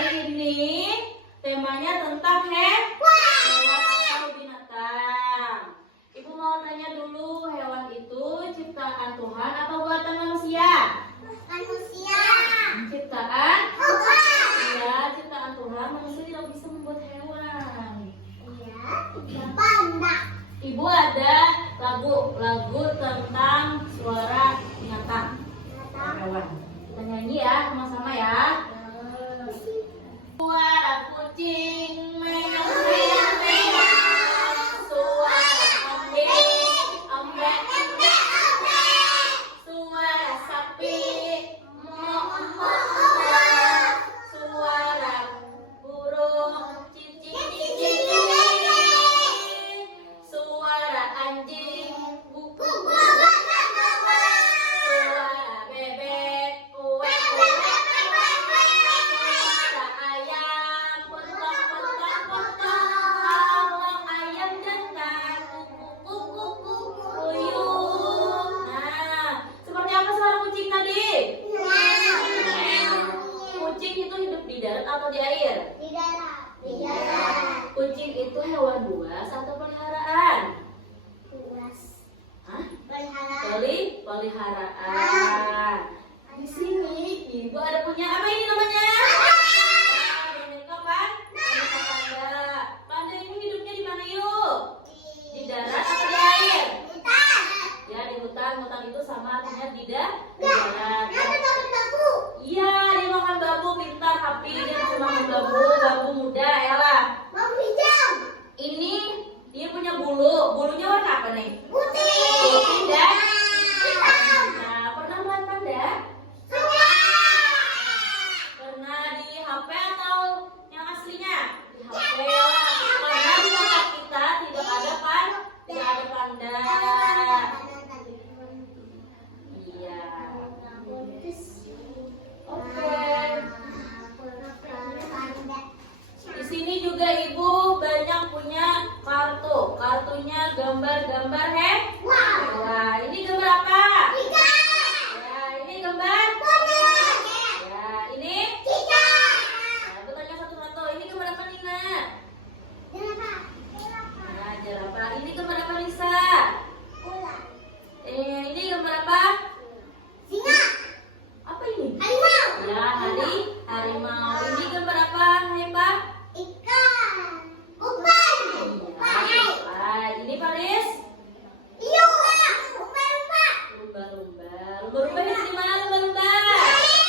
hari ini temanya tentang hewan atau binatang. Ibu mau nanya dulu, hewan itu ciptaan Tuhan atau buatan manusia? Manusia. Ciptaan? Tuhan. Iya, ciptaan Tuhan. Manusia tidak bisa membuat hewan. Iya, tiga panda. Ibu ada lagu tentang suara binatang hewan. Kita nyanyi ya sama-sama ya. Suara kucing meong-meong, suara kambing ombek-ombek, suara sapi moo-moo, suara burung cicing-cicing, suara anjing guguk-guguk, suara bebek kuek-kuek, suara ayam potong-potong-potong, kalau ayam jantan kukuk-kukuk-kuyuk. Nah, seperti apa suara kucing tadi? Kucing itu hidup di darat atau di air? Di darat. Kucing itu hewan buas atau peliharaan? Buas. Hah? Pelihara. Peliharaan. Di sini ibu ada punya apa ini namanya? Boneka apa? Boneka panda. Panda ini hidupnya di mana yuk? Di darat atau di air? Ya di hutan. Hutan itu sama artinya di darat. Iya, dia makan bambu, pintar, tapi dia bisa makan bambu muda, ya lah. Ini dia punya bulu. Bulunya warna apa nih? Putih dan nah, pernah melihat panda? Pernah di HP atau yang aslinya? Di HP lah. Karena di tempat kita tidak ada panda. Iya. Oke. Di sini juga ibu banyak punya kartu. Kartunya gambar-gambar hewan. Ini gambar apa? Ya, ini gambar. Ya, ini. Nah, aku tanya satu-satu. Ini gambar apa Nina? Nah, jerapah. Ini gambar apa Lisa? Ini gambar apa? Apa ini? Ya, harimau. Ini gambar apa, Hepa? Ini Paris? Lumba-lumba. Lumba-lumba hidup di mana lumba-lumba? Air.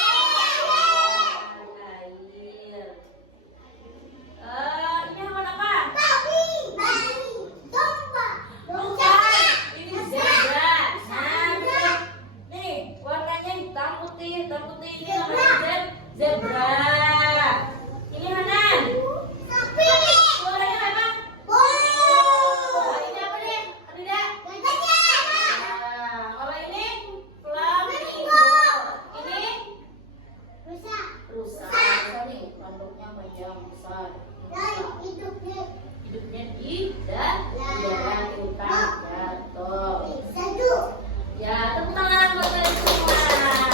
Ini hewan apa? Bukan. Ini zebra. Nah, nih warnanya hitam putih. Ini namanya zebra. Ini Hanan. Suaranya apa? Ini apa nih? Tidak. Nah, kalau ini flamingo. Ini rusa. Rusa nih, tanduknya panjang besar. Hidupnya di darat hutan jatuh. Ya, tepuk tangan buat kalian semua.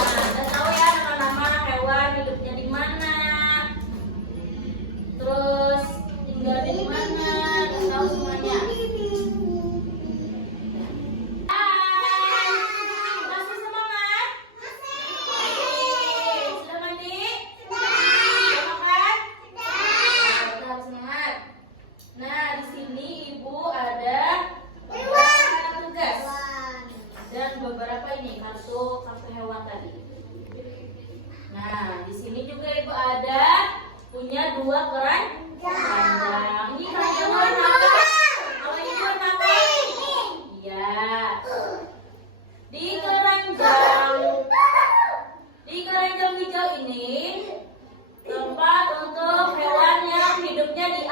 Udah tahu ya nama-nama hewan hidupnya di mana, terus tinggal di mana, udah tahu semuanya. Hai, masih semangat? Sudah mandi? Sudah makan? Udah harus semangat. Nah, di sini ibu ada beberapa tugas dan beberapa ini kartu hewan tadi. Nah, di sini juga ibu ada punya dua keranjang. Ini keranjang warna apa? Kalau ini warna apa? Iya. Di keranjang hijau ini tempat untuk hewan yang hidupnya di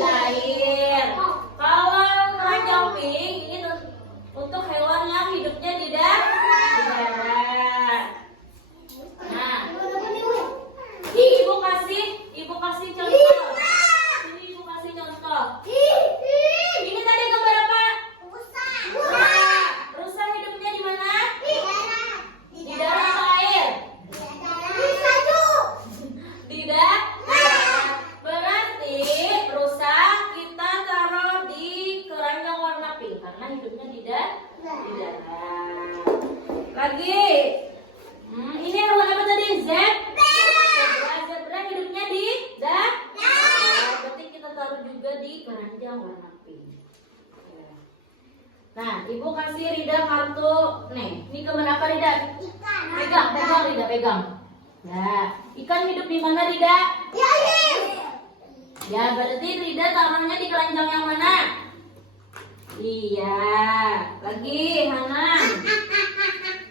air. Kalau keranjang pink ini untuk hewan yang hidupnya di darat. Nah, ibu kasih contoh. pegang. Ya, ikan hidup di mana, Rida? Ya, berarti Rida taruhnya di keranjang yang mana? Iya. Lagi, Hanan.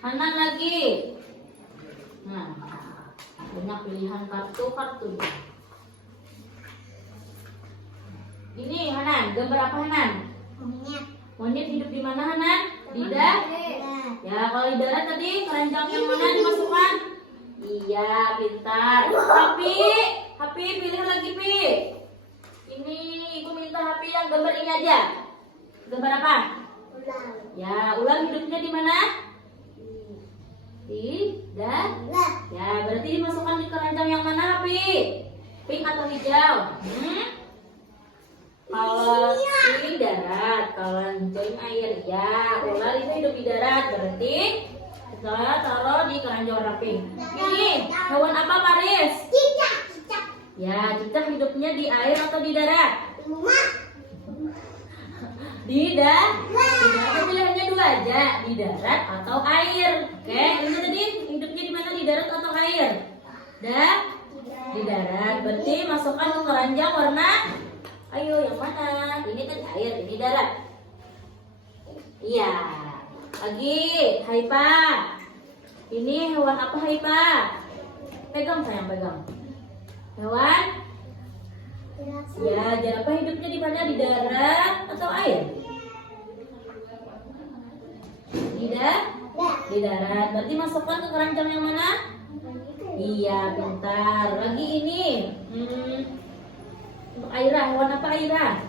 Hanan lagi. Nah, banyak pilihan kartu. Ini Hanan, gambar apa Hanan? Monyet hidup di mana Hanan? Rida? Ya, kalau di darat tadi keranjang yang mana dimasukkan? Iya, pintar. Happy, pilih lagi, Pi. Ini ibu minta Happy yang gambar ini aja. Gambar apa? Ya, ular hidupnya di mana? Di darat. Ya, berarti dimasukkan di keranjang yang mana, Happy? Pink atau hijau? Kalau pink darat, kalau hijau air. Ya, ular itu hidup di darat, berarti saya taruh di keranjang warna pink. Ini hewan apa, Paris? Ya, cicak hidupnya di air atau di darat? Di darat. Pilihannya dua aja, di darat atau air. Oke, ini tadi hidupnya di mana, di darat atau air? Di darat. Berarti masukkan ke keranjang warna. Ayo, yang mana? Ini kan air, ini darat. Iya. Lagi, Haifa. Ini hewan apa, Haifa? Pegang sayang, pegang. Hewan? Ya, jerapah hidupnya di mana? Di darat atau air? Di darat. Berarti masukkan ke keranjang yang mana? Iya, pintar. Lagi ini. Untuk Aira, hewan apa Aira?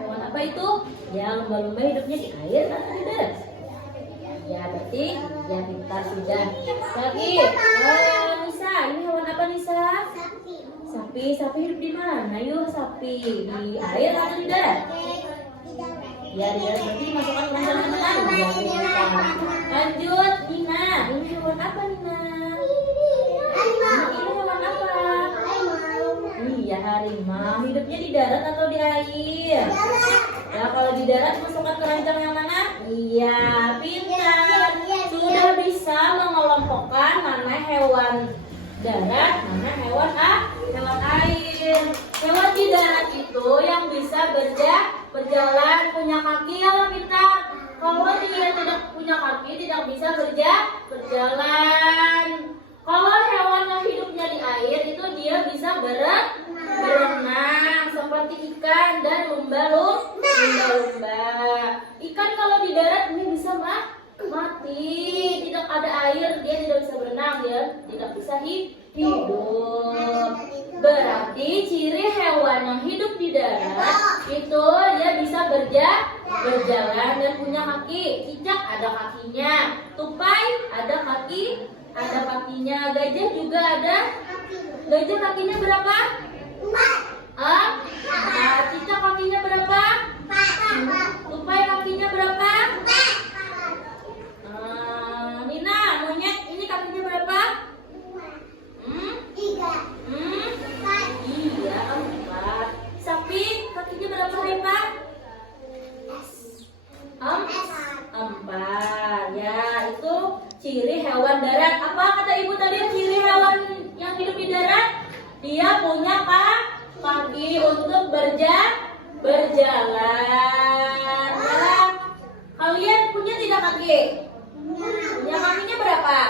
Hewan apa itu? Ya, lumba-lumba hidupnya di air atau di darat? Ya, berarti ya pintar sudah. Lagi, Nisa, ini hewan apa Nisa? Sapi hidup di mana? Yuk, sapi di air atau di darat? Ya, di darat. Berarti masukkan ke dalam mana? Ya, pintar. Lanjut, Nina. Ini hewan apa Nina? Ini hewan apa? Iya, harimau. Hidupnya di darat atau di air? Ya, kalau di darat masukkan keranjang yang mana? Iya, pintar. Sudah bisa mengelompokkan mana hewan darat, mana hewan air. Hewan di darat itu yang bisa berjalan, punya kaki ya, pintar. Kalau dia tidak punya kaki, tidak bisa berjalan. Kalau hewan yang hidupnya di air itu dia bisa berenang seperti ikan dan lumba-lumba. Ikan kalau di darat ini bisa mati, tidak ada air, dia tidak bisa berenang, dia tidak bisa hidup. Berarti ciri hewan yang hidup di darat itu dia bisa berjalan dan punya kaki. Cicak ada kakinya, tupai ada kakinya, gajah juga ada. Gajah kakinya berapa? 4. Cicak kakinya berapa? 4. Tupai kakinya berapa? 4. Nina, monyet ini kakinya berapa? 3. Iya, 4. Sapi kakinya berapa, Haifa? 4. Ya, itu ciri hewan darat. Apa kata ibu tadi ciri hewan yang hidup di darat? Dia punya kaki untuk berjalan. Ya. Kalian punya tidak kaki? Punya kakinya berapa?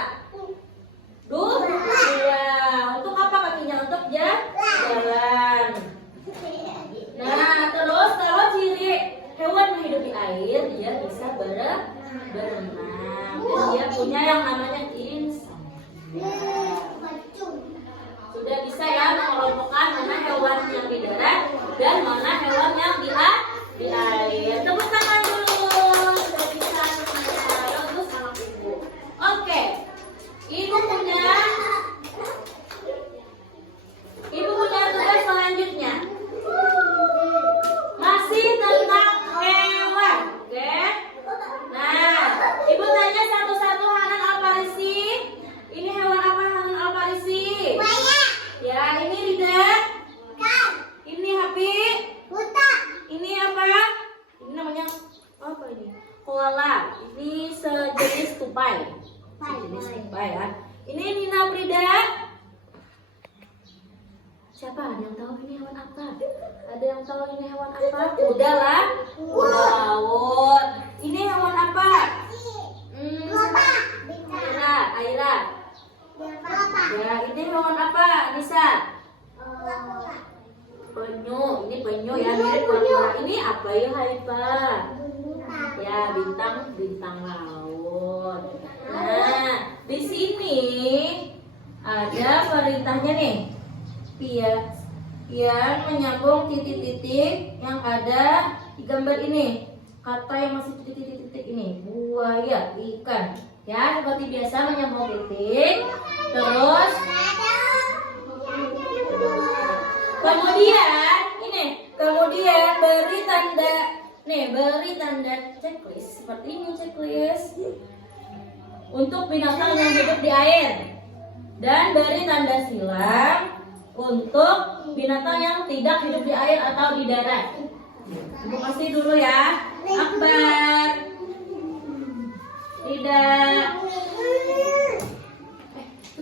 2. Untuk apa kakinya? Untuk jalan. Nah, terus kalau ciri hewan yang hidup di air, dia bisa berenang. Dan dia punya yang namanya insan. Sudah bisa ya mengelompokkan mana hewan yang di darat dan mana hewan yang di air. Tepuk tangan dulu. Sudah bisa semuanya. Bagus anak ibu. Oke. Ibu punya tugas selanjutnya. Masih tentang hewan. Oke. Nah, ibu tanya satu-satu Hanan Alfarisi. jenis apa ya. Ini Nina Prida. Siapa ada yang tahu ini hewan apa? Ada yang tahu ini hewan apa? Kuda lah. Kuda laut. Ini hewan apa? Aira, Aira. Ya, ini hewan apa, Nisa? Penyu. Ini penyu ya, mirip penyu. Ini apa ya, Haifa? Ya, bintang laut. Nah, di sini ada perintahnya nih. Pian menyambung titik-titik yang ada di gambar ini. Kata yang masih titik-titik ini, buaya, ikan. Ya, seperti biasa menyambung titik. Terus kemudian beri tanda. Nih, beri tanda checklist. Seperti ini checklist. Untuk binatang yang hidup di air. Dan beri tanda silang untuk binatang yang tidak hidup di air atau di darat. Ibu kasih dulu ya. Akbar. Tidak.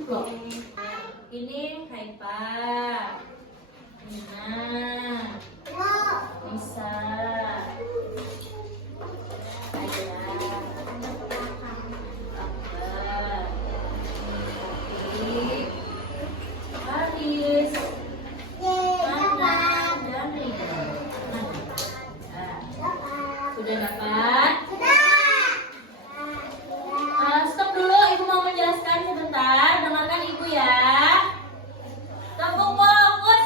Loh. Ini Haifa. Nina. Nisa. Aira. Akbar. Atik. Haris. Sudah dapat? Stop dulu, ibu mau menjelaskan sebentar. Dengarkan ibu ya. Kamu fokus.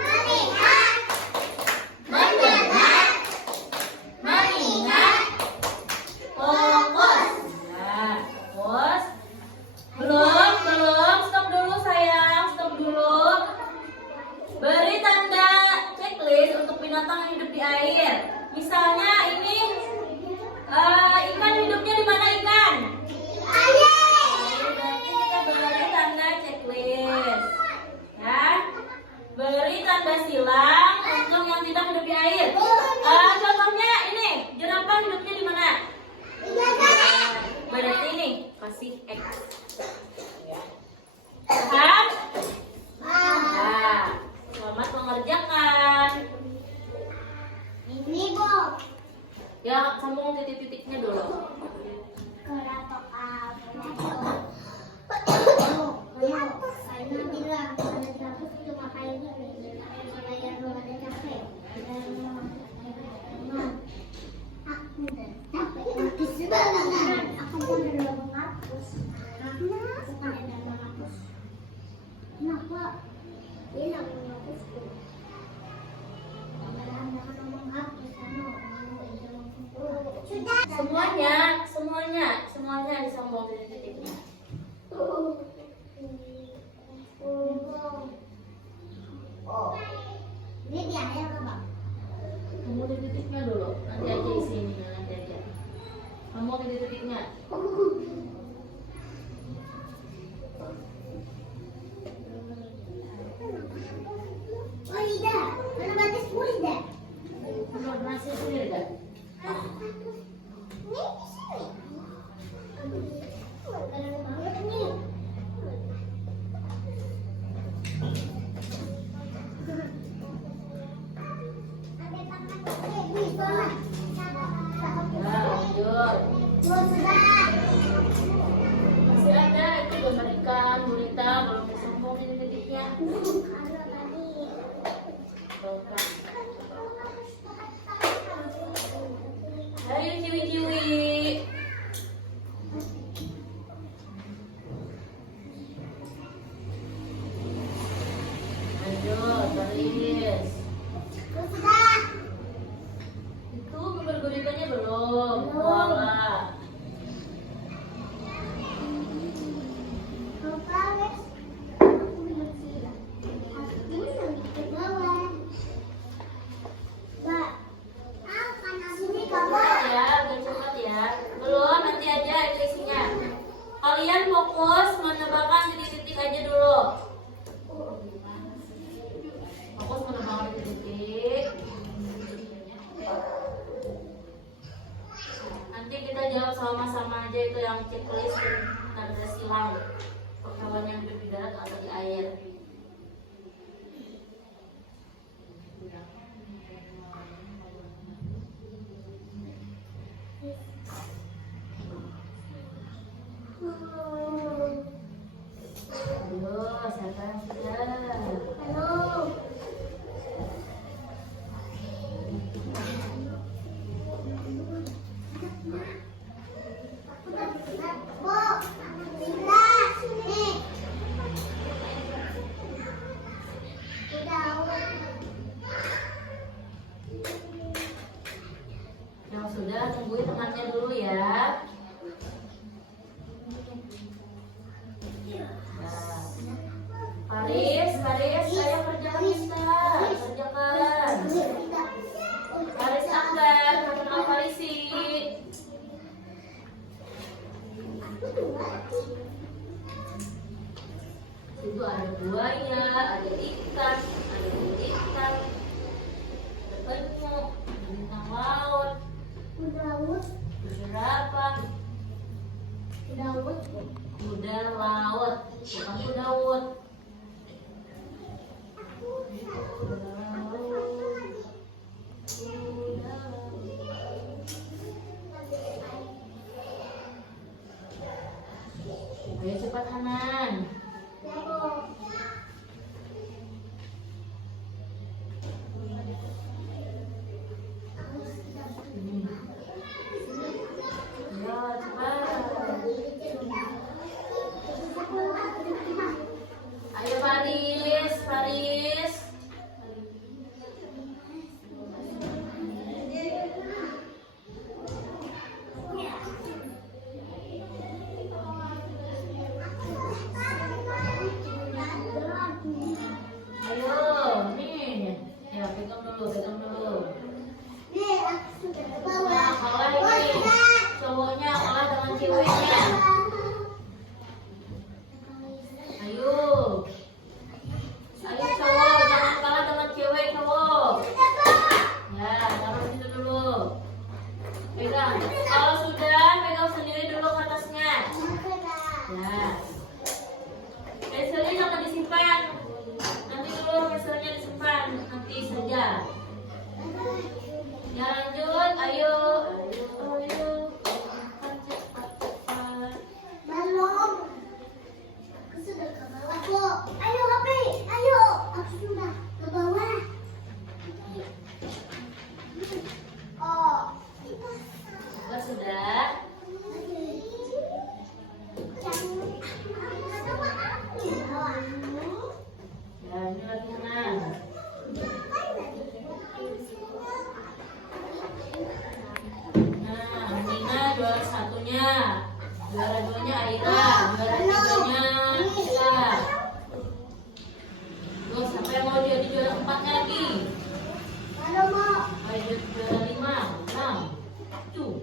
Mengingat. Fokus. Nah, fokus. Belum. Stop dulu sayang. Stop dulu. Beri tanda checklist untuk binatang yang hidup di air. Misalnya ini ikan hidupnya di mana ikan? Berarti kita beri tanda checklist. Ya. Beri tanda silang untuk yang tidak hidup di air. Contohnya ini, jerapah hidupnya di mana? Berarti ini kasih X. Ya. Paham? Nah, selamat mengerjakan. Ini Bu. Ya, sambung titik-titiknya dulu. Semuanya disambung titik-titiknya. Ini dia yang apa? Kamu titik-titiknya dulu. Nanti aja isinya, nanti aja. Kamu titik-titiknya. Oh tidak, mana batas pun tidak. Menurut nasi sendiri enggak? Ini di sini. Ada banget nih. Ada tangan ini bola. Ya, lanjut. Sudah. Masih ada itu gambar ikan, gurita, belum disambung titik-titiknya. Ada tadi. Bongkar. Ayo ciwi-ciwi. Lanjut, baris. Sudah. Itu gambar guritanya belum. Voila. Kalau tanda silang hewan yang hidup di darat atau di air. Ayo, siapa yang sudah? Halo. Yang sudah tungguin temannya dulu ya. Nah, Paris, ayo kerjakan kita, kerjakan. Paris akan, kenal Parisi. Itu ada buaya, ada ikan, ada penyu, bintang laut, jerapah, kuda laut, bukan kuda laut. Ayo cepat Hanan. Ayo cepat. Ayo Paris. Ayo, nih. Ya, pegang dulu. Nah, kalah ini. Cowoknya kalah dengan ceweknya. Ayo cowok, jangan kalah dengan cewek cowok. Ya, taruh situ dulu. Pegang. Kalau sudah, pegang sendiri dulu ke atasnya. Ya. Pensilnya jangan disimpan. Nanti dulu pensilnya disimpan. Nanti saja. Ya lanjut, ayo. Sudah. Ya, ini lagi Hanan. Nah, Nina juara satunya. Juara duanya Aira. Juara tiganya Ika. Loh, siapa yang mau jadi juara 4 lagi? Ayo juara 5, 6, 7.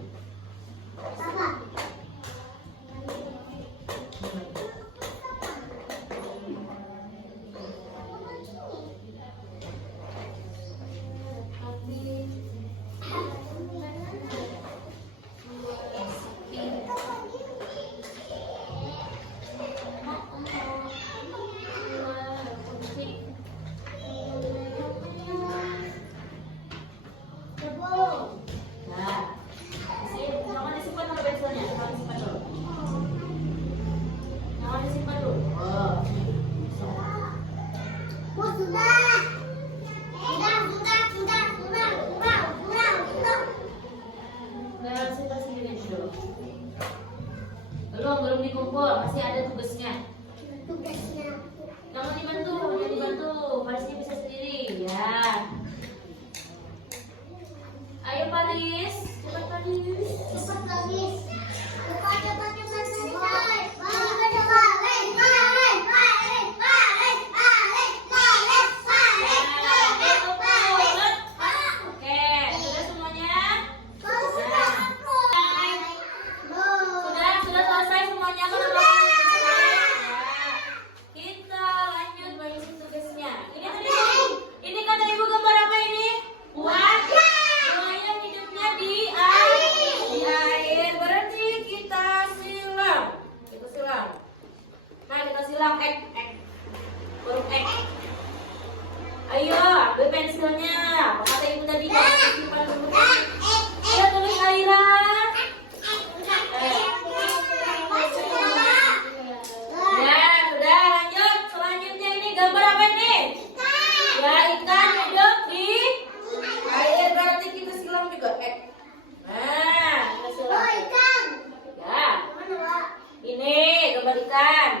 Belum dikumpul, masih ada tugasnya. Jangan dibantu, Parisnya bisa sendiri ya. Ayo Paris, cepat Paris. Sudah selesai semuanya kan? Kita lanjut mengisi tugasnya. Ini kata ibu gambar apa ini? Buah yang hidupnya di air. gambar ikan.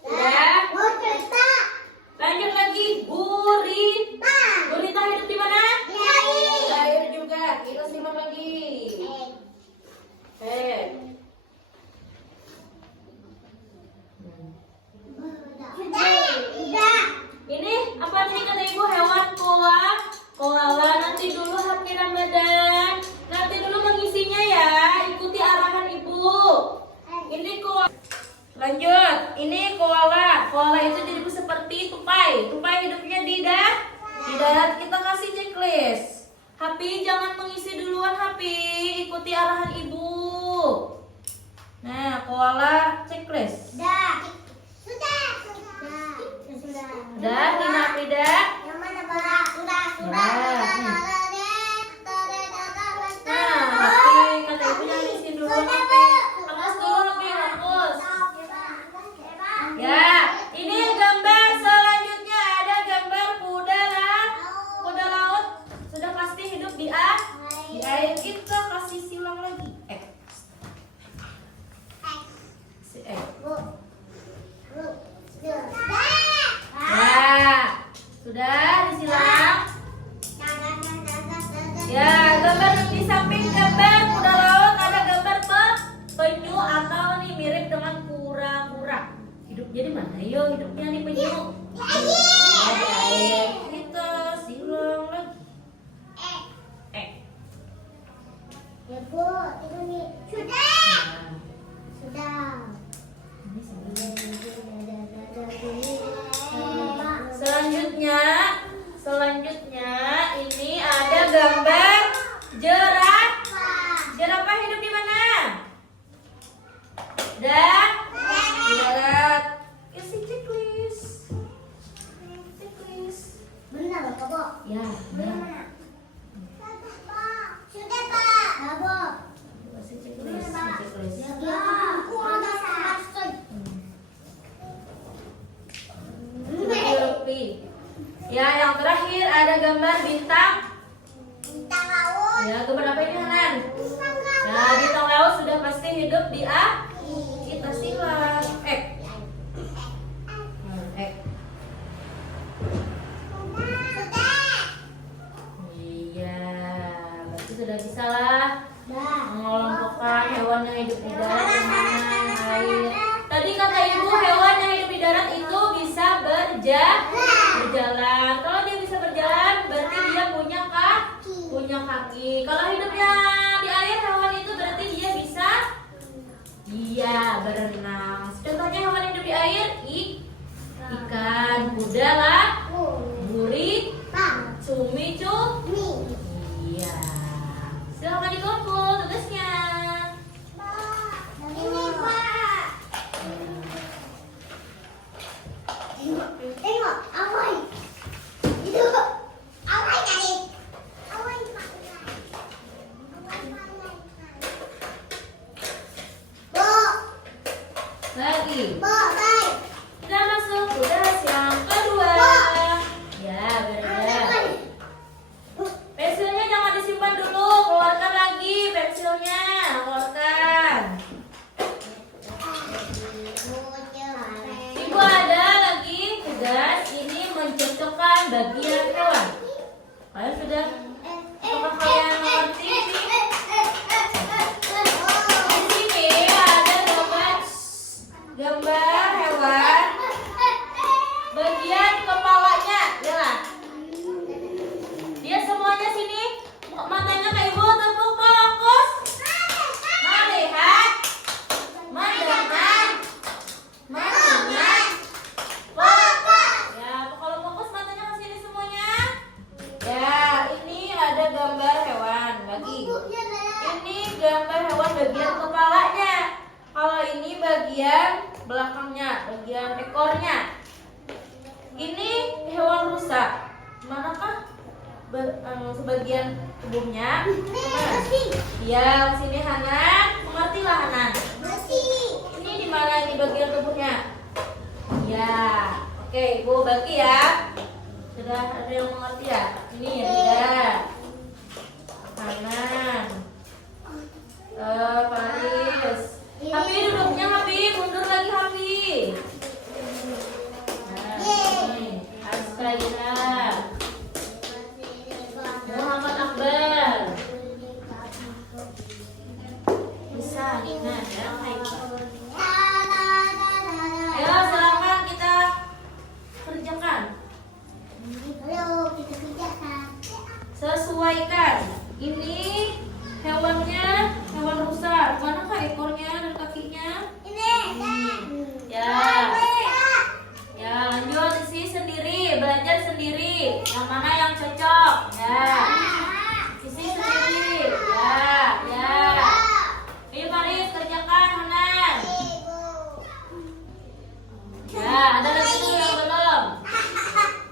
Sudah. Mau cerita. Lanjut lagi. Gurita. Gurita hidup di mana? Di air. Di air juga. Kita simak lagi. Sudah. Ini apa tadi kata ibu? Hewan koala. Koala. Nanti dulu Happy Ramadan. Nanti dulu mengisinya ya. Ikuti arahan ibu. Ini koala. Lanjut. Ini koala. Koala itu jadi seperti tupai. Tupai hidupnya di darat. Kita kasih checklist. Happy jangan mengisi duluan Happy. Ikuti arahan ibu. Nah, koala checklist. Sudah. Sudah. Sudah. Udah, Tina Frida. Yang mana Pak? Sudah. Nah, Happy kata ibu jangan ngisi duluan Happy. Hapus dulu Happy, hapus. Ya, ini gambar selanjutnya ada gambar kuda laut. Sudah pasti hidup di air. Kita kasih silang lagi. Nah, sudah disilang. Ya, gambar di samping gambar kuda laut ada gambar penyu atau nih mirip dengan kura-kura. Hidupnya di mana? Yo, hidupnya di penyu. Ya, di air. Kita silang lagi. Ya Bu, ini sudah. Nah, Sudah. ini sebenarnya. Selanjutnya. Selanjutnya ini ada gambar jerapah. Jerapah hidup di mana? Di darat. Kasih checklist. Checklist. Benar Pak Bu? Ya, Benar. benar. Sudah Pak. Ya Bu. Kasih checklist. Checklist. Ya, aku ada maksud. Selfie. Ya, yang terakhir ada gambar bintang. Bintang laut. Ya, gambar apa ini Hanan? Bintang Nah, laut. bintang laut sudah pasti hidup di kita silang. Sudah. Iya, berarti sudah bisa lah Sudah. mengelompokkan hewan yang hidup di darat dan mana yang air. Tadi kata ibu hewan yang hidup di darat itu bisa berjalan. Kalau dia bisa berjalan, berarti dia punya kaki. Kalau hidupnya di air hewan itu berarti dia bisa berenang. Contohnya hewan hidup di air ikan, kuda lah, gurita, cumi. Iya. Silakan dikumpul tugasnya. Ini Pak. Tengok, awai. Itu awai tadi. Awai Pak. Bu, Lagi. baik. Kita masuk tugas yang kedua. Ya, benar. Pensilnya jangan disimpan dulu, keluarkan lagi pensilnya, keluarkan. Ibu ada lagi tugas ini mencocokkan bagian hewan. Kalian sudah? Apakah kalian mengerti ini? Di sini ada gambar hewan. Bagian kepalanya, lihat. Dia semuanya sini. Matanya ke ibu, tepuk fokus. Melihat, mendengar, fokus. Ya, kalau fokus matanya ke sini semuanya. Ya, ini ada gambar hewan bagi. Ini gambar hewan bagian kepalanya. Kalau ini bagian belakangnya, bagian ekornya. Ini hewan rusa. Manakah sebagian tubuhnya? Ya, sini Hanan. Mengertilah Hanan. Ini di mana ini bagian tubuhnya? Ya, oke, Ibu bagi ya. Sudah ada yang mengerti ya? Ini ya tidak. Hanan. Paris. Nah, sekarang Haikal. Ayo silakan kita kerjakan. Ayo kita kerjakan. Sesuaikan. Ini hewannya hewan rusa. Manakah ekornya dan kakinya? Ini. Ya. Ya, lanjut isi sendiri, belajar sendiri. Yang mana yang cocok? Ya. Isi sendiri. Ya, ya. Ayo Faris kerjakan, Hanan. Ya, ada lagi tuh yang belum.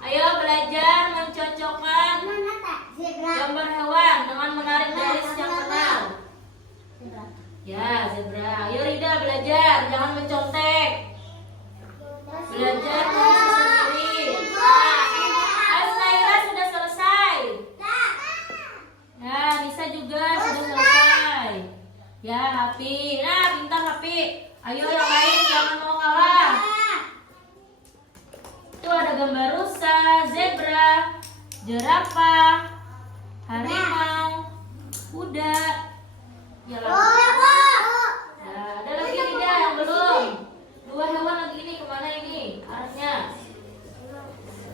Ayo belajar mencocokkan Mana tak? Zebra. gambar hewan dengan menarik garis yang benar. Ya, zebra. Ayo Rida belajar, jangan mencontek. Belajar menulis sendiri. Astaira sudah selesai. Ya, Nisa juga sudah selesai. Ya, Hafi. Nah, pintar Hafi. Ayo yang lain jangan mau kalah. Tuh ada gambar rusa, zebra, jerapah, harimau, kuda. Ya lah. Nah, ada lagi Rida yang belum. Dua hewan lagi ini kemana ini? Arahnya.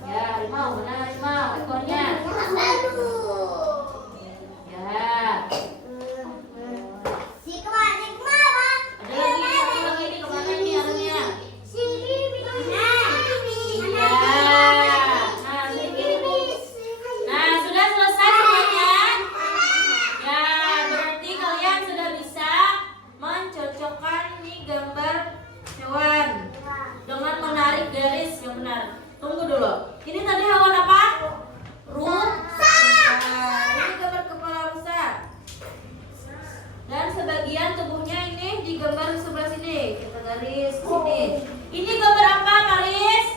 Ya, harimau. Mana harimau? Ekornya. Ya. Ada lagi satu lagi ini kemana ini arahnya? Ya. Nah, sedikit. Nah, sudah selesai semuanya. Ya, berarti kalian sudah bisa mencocokkan nih gambar hewan dengan menarik garis yang benar. Tunggu dulu. Ini tadi hewan apa? Rusa. Ini gambar kepala rusa. Dan sebagian tubuhnya ini digambar di sebelah sini. Kita garis ke sini. Ini gambar apa, Paris?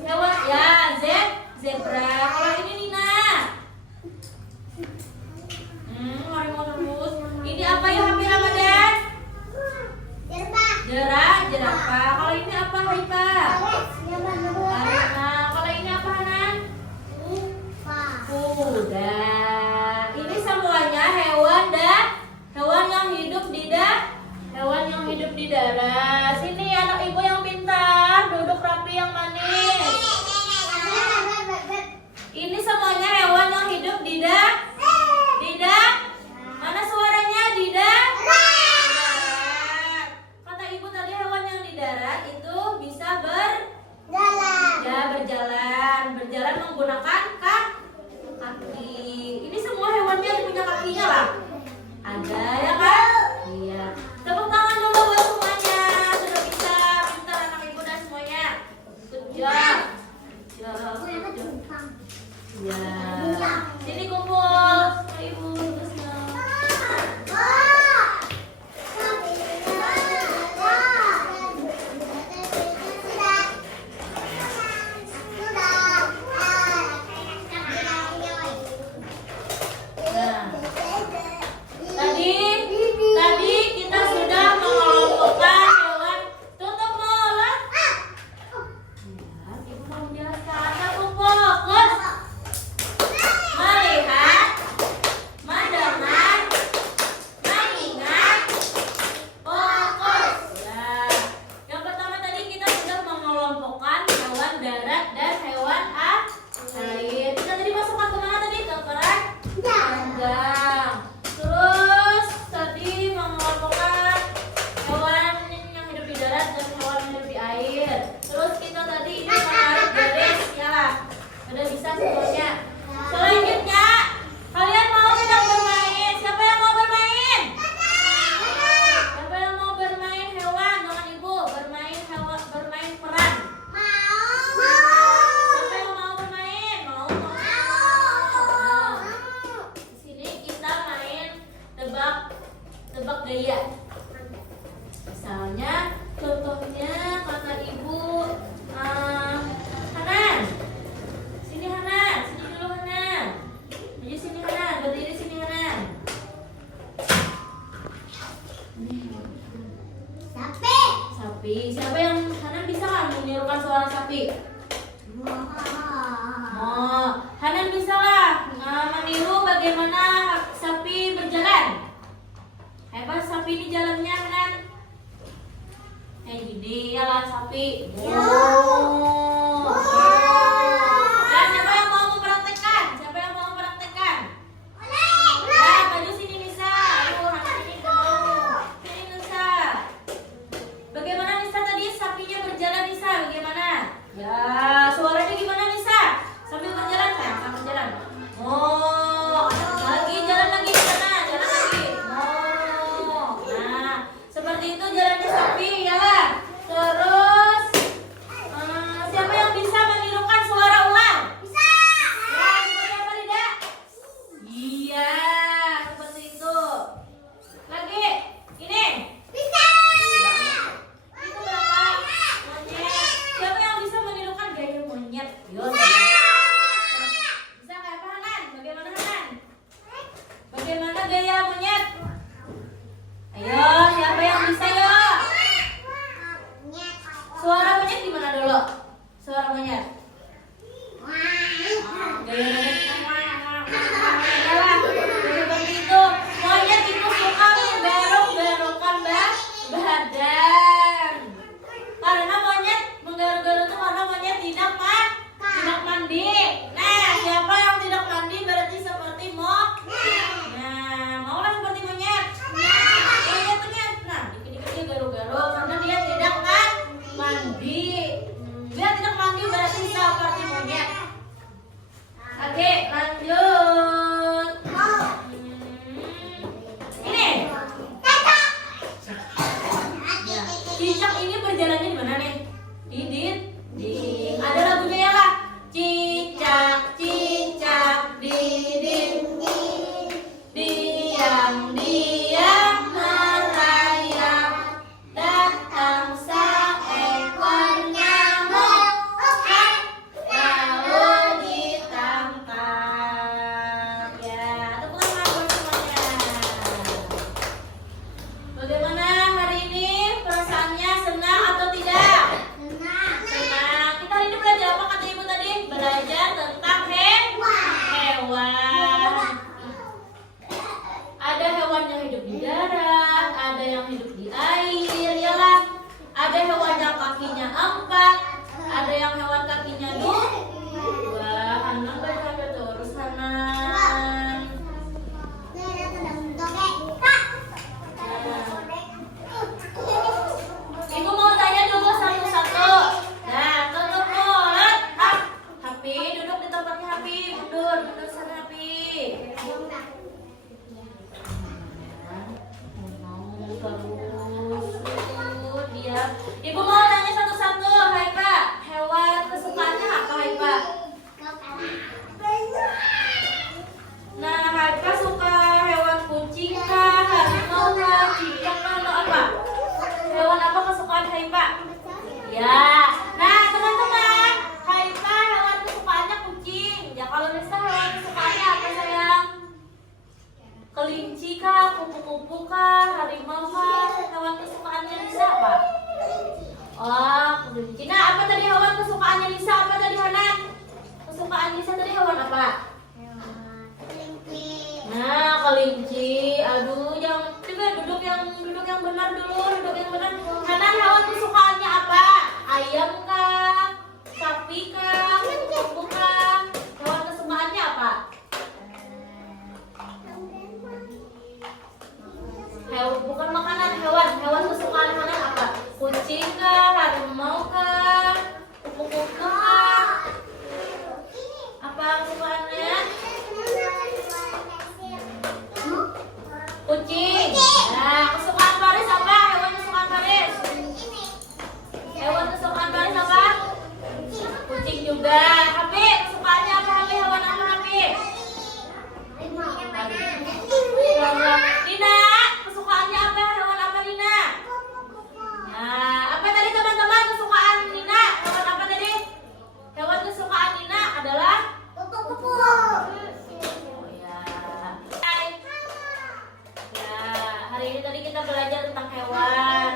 Hewan ya, zebra. Kalau ini Nina. Harimau terus. Ini apa ya, Hafi Ramadan? Jerapah. Kalau ini apa, Haifa? Nah, kalau ini apa, Hanan? Kuda. Ini semuanya hewan yang hidup di darat. Sini anak ibu yang pintar, duduk rapi yang manis. Ini semuanya hewan yang hidup di darat. Mana suaranya di darat? Kata ibu tadi hewan yang di darat itu bisa berjalan menggunakan kaki. Ini semua hewannya punya kakinya lah. Ada ya kan? Iya. Tepuk tangan dulu buat semuanya. Sudah bisa pintar anak ibu dan semuanya. Good job. Ya. Sini kumpul sama ibu. Tadi kita sudah mengelompokkan hewan. Tutup mulut. Ya, ibu mau menjelaskan. Satu fokus. Melihat, mendengar, mengingat, fokus. Ya. Yang pertama tadi kita sudah mengelompokkan hewan darat dan hewan air. Kita tadi masukkan kemana tadi? Ke keran panggang. Terus tadi mengelompokkan hewan yang hidup di darat dan hewan yang hidup di air. Terus kita tadi ini menarik garis, ya lah. Udah bisa semuanya. Selanjutnya kalian mau sedang bermain. Siapa yang mau bermain? Siapa yang mau bermain hewan dengan ibu? Bermain peran. Siapa yang mau bermain? Mau. Di sini kita main tebak gaya. Misalnya contohnya kata ibu Hanan. Sini Hanan, sini dulu Hanan. Maju sini Hanan, berdiri sini Hanan. Sapi. Siapa yang Hanan bisa kan menirukan suara sapi? Oh, Hanan bisa lah meniru bagaimana sapi berjalan. Hebat sapi ini jalannya kan? Kayak gini ya lah sapi. Ya, siapa yang mau mempraktekkan? Siapa yang mau mempraktekkan? Ya, maju sini Nisa. Aduh, anak ini nggak mau. Sini Nisa. Bagaimana Nisa tadi sapinya berjalan Nisa? Bagaimana? Ya, suaranya gimana Nisa? Sambil berjalan kan? Sambil jalan. Oh, lagi jalan lagi di sana, jalan lagi. Oh, nah, seperti itu jalannya sapi ya lah. Terus, siapa yang bisa menirukan suara ular? Bisa. Ya, seperti apa Rida? Iya, seperti itu. Lagi, ini. Bisa. Itu berapa? Monyet. Siapa yang bisa menirukan gaya monyet? Yo, bisa kayak apa Hanan? Bagaimana Hanan? Bagaimana gaya monyet? Ayo, siapa yang bisa yo? Suara monyet gimana dulu? Suara monyet. Gaya monyet. Seperti itu. Monyet itu suka menggaruk-garukkan badan. Karena monyet menggaruk-garuk itu karena monyet tidak mandi. Nah, siapa yang tidak mandi berarti seperti maulah seperti monyet. Monyet. Nah, dikit-dikit dia garuk-garuk karena dia tidak mandi. Dia tidak mandi berarti seperti monyet. Oke, lanjut. Ini. Ya, cicak ini berjalannya di mana nih? Di ada lagunya ya lah. Cicak, cicak, diam merayap, datang seekor nyamuk, lalu ditangkap. Ya, tepuk tangan buat semuanya. Bagaimana hari ini? Perasaannya senang atau tidak? Senang. Kita hari ini belajar apa kata ibu tadi? Belajar tentang hewan. Ada hewan yang hidup di darat, ada yang hidup di air, ya lah. Ada hewan yang kakinya 4, ada yang hewan kakinya 2. Hanan baca terus Hanan. Ibu mau tanya dulu satu-satu. Nah, tutup mulut. Hapi, duduk di tempatnya Hapi. Mundur sana Hapi. Terus dia. Ibu mau tanya satu-satu. Hai Pak, hewan kesukaannya apa Hai Pak? Nah, Hai Pak suka hewan kucing kah, harimau kah, cicak kah, atau apa? Hewan apa kesukaan Hai Pak? Ya. Nah, teman-teman, Hai Pak hewan kesukaannya kucing. Ya, kalau Nisa hewan kesukaannya apa sayang? Kelinci kah, kupu-kupu kah, harimau kah? Hewan kesukaannya Nisa apa? Oh, kelinci. Nah, apa tadi hewan kesukaannya Nisa? Apa tadi Hanan? Kesukaan Nisa tadi hewan apa? Nah, kelinci. Aduh, yang coba duduk yang benar dulu, duduk yang benar. Hanan hewan kesukaannya apa? Ayam kah? Sapi kah? Kupu kah? Hewan kesukaannya apa? Bukan makanan, hewan kesukaan Hanan apa? Kucing kah? Harimau kah? Kupu-kupu kah? Apa kesukaannya? Kucing. Nah, kesukaan Faris apa? Hewan kesukaan Faris. Hewan kesukaan Faris apa? Kucing juga. Hapi, kesukaannya apa Hapi? Hewan apa Hapi? Nina, kesukaannya apa? Hewan apa Nina? Nah, apa tadi teman-teman kesukaan Nina? Hewan apa tadi? Hewan kesukaan Nina adalah kupu-kupu. Oh ya. Hai. Ya, hari ini tadi kita belajar tentang hewan.